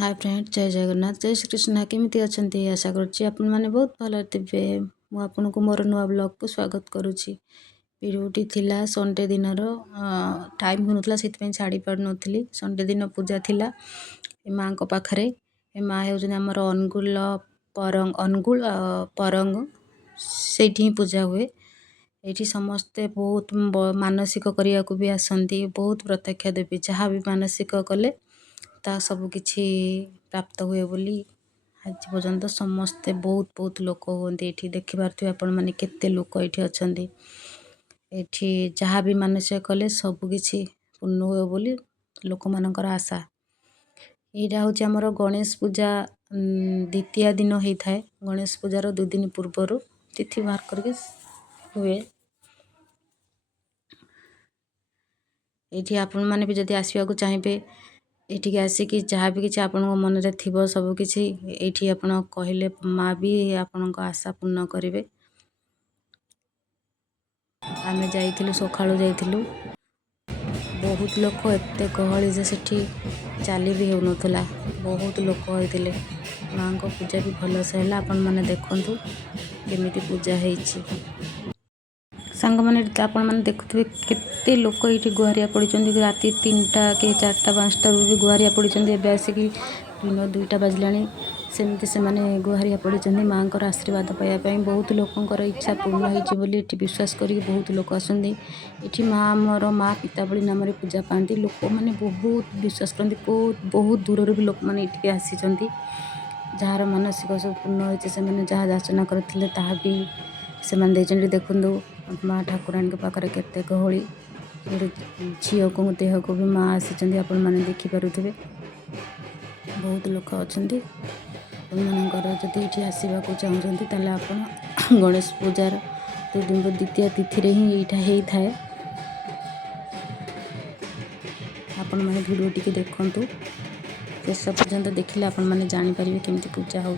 Hi friend, जय जगन्नाथ, जय श्रीकृष्ण। केमिति अच्छे? आशा करुच्ची आपण मैंने बहुत भल थे। मुझे मोर नुआ ब्लॉग को स्वागत करुच्ची। भिडियोटी थिला संडे दिन टाइम हो नाला से छाड़ी पार नी। संडे दिन पूजा थिला माँ को पाखरे। माँ होमर अनुगुल परंग से पूजा हुए। ये समस्ते बहुत मानसिक करने को भी आसती। बहुत प्रत्यक्ष देवी जहाँ भी मानसिक कले ता सब किछि प्राप्त हुए बोली आज पर्यंत समस्ते बहुत बहुत लोक होती। ये देखिपे आपण मैंने केते लोक ये अच्छा। ये जहाँ भी मानसिक कले सबकि पूर्ण हुए बोली लोक मानकर आशा। यहाँ हूँ आमर गणेश पूजा द्वितीय दिन होता है। गणेश पूजार 2 दिन पूर्वर तिथि बाहर करके हुए। ये आपण मैंने भी जदि आसवाक चाहिए ये आसिक जहाँ भी किसी आपण मन में थी सबकि ये आपण कहले माँ भी आपण आशा पूर्ण करेंगे। आम जाइलु सका जाइलु बहुत लोक एत गहली जे सेठी चली भी हो नाला। बहुत लोक होते माँ को पूजा भी भलसे है। आपण मैंने देखु केमिति पूजा होती। सांग मैंने आपण मैंने देखुए केते लोक ये गुहारिया पड़ी। राति 3टा के 4टा 5टा भी गुहारिया पड़ी। आसिक दिन 2टा बाजला सेमती से गुहारिया पड़ी माँ को आशीर्वाद पाइबापी। बहुत लोकर इच्छा पूर्ण होती विश्वास कर बहुत लोक आसती। ये माँ मोर माँ पिताबली नाम पूजा पाती। लोक मैंने बहुत विश्वास करती। बहुत दूर भी लोक मैंने ये आसी जार मानसिक सब पूर्ण होती से जहाँ याचना करते भी से देखु। माँ ठाकुराणी के पाखे केते गहली झील को देह को भी माँ आसी आपण मैंने देखिपे। बहुत लोक अच्छा जदि ये आसवाक चाहते आप गणेश पूजार द्वितीय तिथि ही यहाँ होता है। आपण मैंने भिडियो टी देखु शेष पर्यंत देखिले आपण मैंने जानीपर केमती पूजा हो।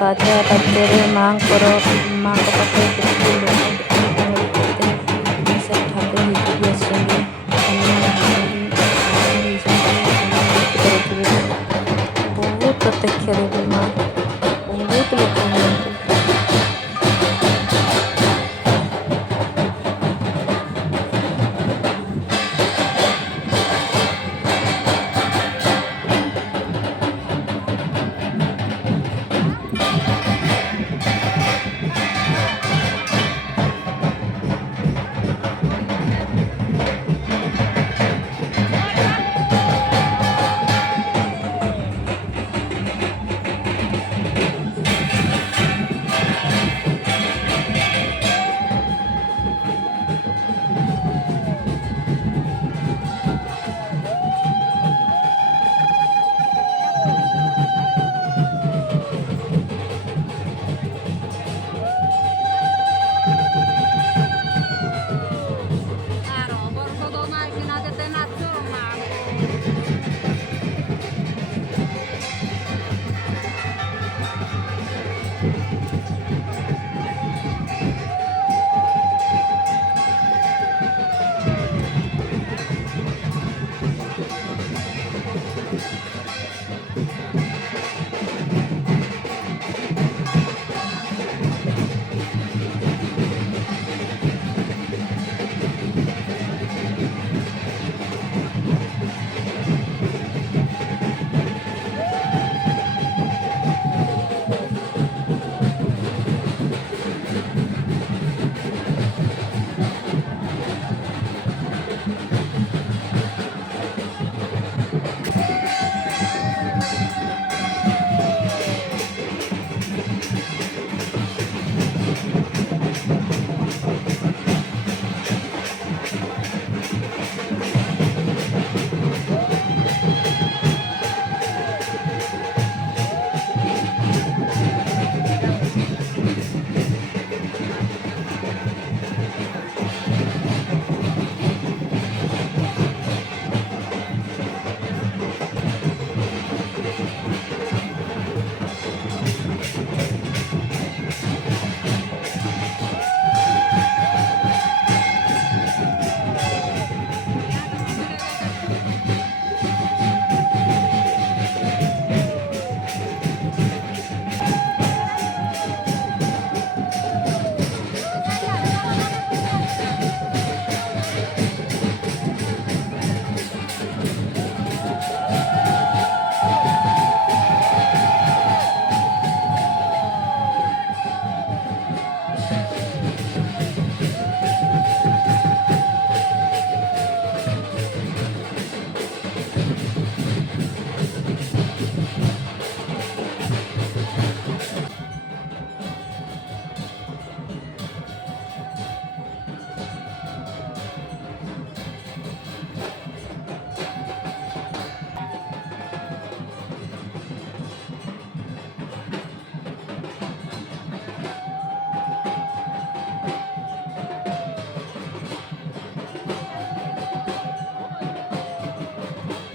बाजा बाजे माँ को पाखे ठाकुर बहुत ରକ୍ଷା ଦେବେ ମା। ବହୁତ ଲୋକ ହୁଅନ୍ତି।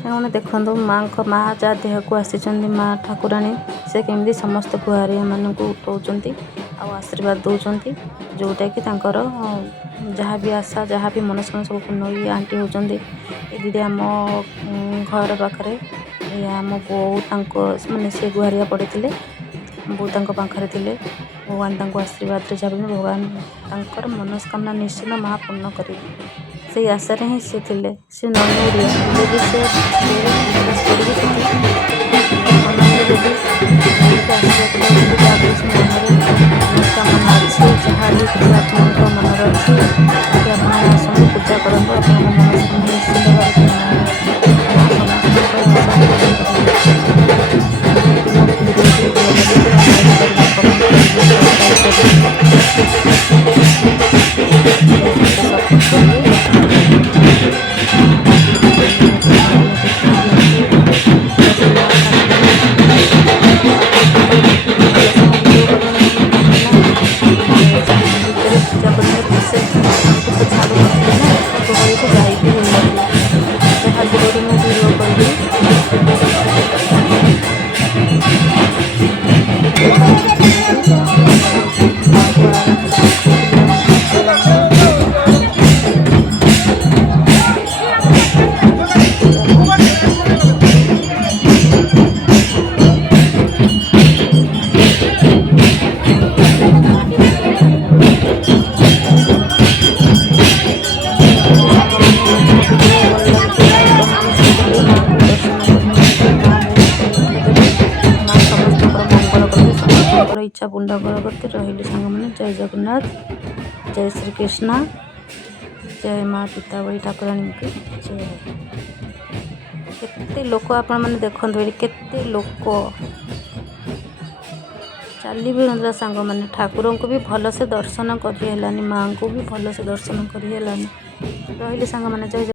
ସାଙ୍ଗମାନେ ଦେଖନ୍ତୁ ମା ଯାହା ଦେହକୁ ଆସିଛନ୍ତି ମା ଠାକୁରାଣୀ ସେ କେମିତି ସମସ୍ତ ଗୁହାରିଆମାନଙ୍କୁ ଉଠଉଛନ୍ତି ଆଉ ଆଶୀର୍ବାଦ ଦେଉଛନ୍ତି, ଯେଉଁଟାକି ତାଙ୍କର ଯାହା ବି ଆଶା ଯାହା ବି ମନସ୍କାମନା ସବୁ ପୂର୍ଣ୍ଣ ହୋଇ ଆଣ୍ଟି ହେଉଛନ୍ତି। ଏ ଦିଦି ଆମ ଘର ପାଖରେ ଆମ ବୋଉ ତାଙ୍କ ମାନେ ସେ ଗୁହାରିଆ ପଡ଼ିଥିଲେ, ବୋଉ ତାଙ୍କ ପାଖରେ ଥିଲେ। ଭଗବାନ ତାଙ୍କୁ ଆଶୀର୍ବାଦରେ ଯାହା ଭଗବାନ ତାଙ୍କର ମନସ୍କାମନା ନିଶ୍ଚିନ୍ତ ମା ପୂର୍ଣ୍ଣ କରିବେ। ସେଇ ଆଶାରେ ହିଁ ସେ ଥିଲେ। ସେ ନନଉଡ଼ିଆ ହେଲେ ବି ସେ ବିଶ୍ୱାସ କରିକି ସେଠି ମନରେ ଯଦି ବୋଉଙ୍କୁ ଆଶୀର୍ବାଦ ଦେଉଛନ୍ତି ଯାହାବି ସେ ମନରେ ମନସ୍କାମନା ଅଛି, ଯାହା ବି କିଛି ଆପଣଙ୍କ ମନରେ ଅଛି ସେଠି ଆପଣ ଆସନ୍ତୁ, ପୂଜା କରନ୍ତୁ, ଆପଣଙ୍କ ମନସ୍କାମନା ନିଶ୍ଚିନ୍ତ ଭାବରେ ପୂର୍ଣ୍ଣ ହେବ। ମା ସମସ୍ତଙ୍କର ଆଶା ପୂରଣ କରିବେ। ଯଦି ମୋ ଭିଡ଼ିଓଟି ଭଲ ଲାଗିଛି ଲାଇକ୍ କରିବେ, କମେଣ୍ଟ କରିବେ, ସବସ୍କ୍ରାଇବ୍ କରିବେ, ମୋତେ ସପୋର୍ଟ କରିବେ। ପୂଜା କରିଲେ ସେ ଆମକୁ ତ ଛାଡ଼ୁ ନଥିଲେ ନା ଗହଳିକୁ। ଇଚ୍ଛା ପୂର୍ଣ୍ଣ କରନ୍ତି। ରହିଲି ସାଙ୍ଗମାନେ, ଜୟ ଜଗନ୍ନାଥ, ଜୟ ଶ୍ରୀକୃଷ୍ଣ, ଜୟ ମା ପିତାବଳୀ ଠାକୁରାଣୀଙ୍କୁ ଜୟ। କେତେ ଲୋକ ଆପଣମାନେ ଦେଖନ୍ତୁ, ଏଠି କେତେ ଲୋକ ଚାଲି ବି ହେଉନଥିଲା ସାଙ୍ଗମାନେ। ଠାକୁରଙ୍କୁ ବି ଭଲସେ ଦର୍ଶନ କରି ହେଲାନି, ମାଆଙ୍କୁ ବି ଭଲସେ ଦର୍ଶନ କରି ହେଲାନି। ରହିଲି ସାଙ୍ଗମାନେ, ଜୟ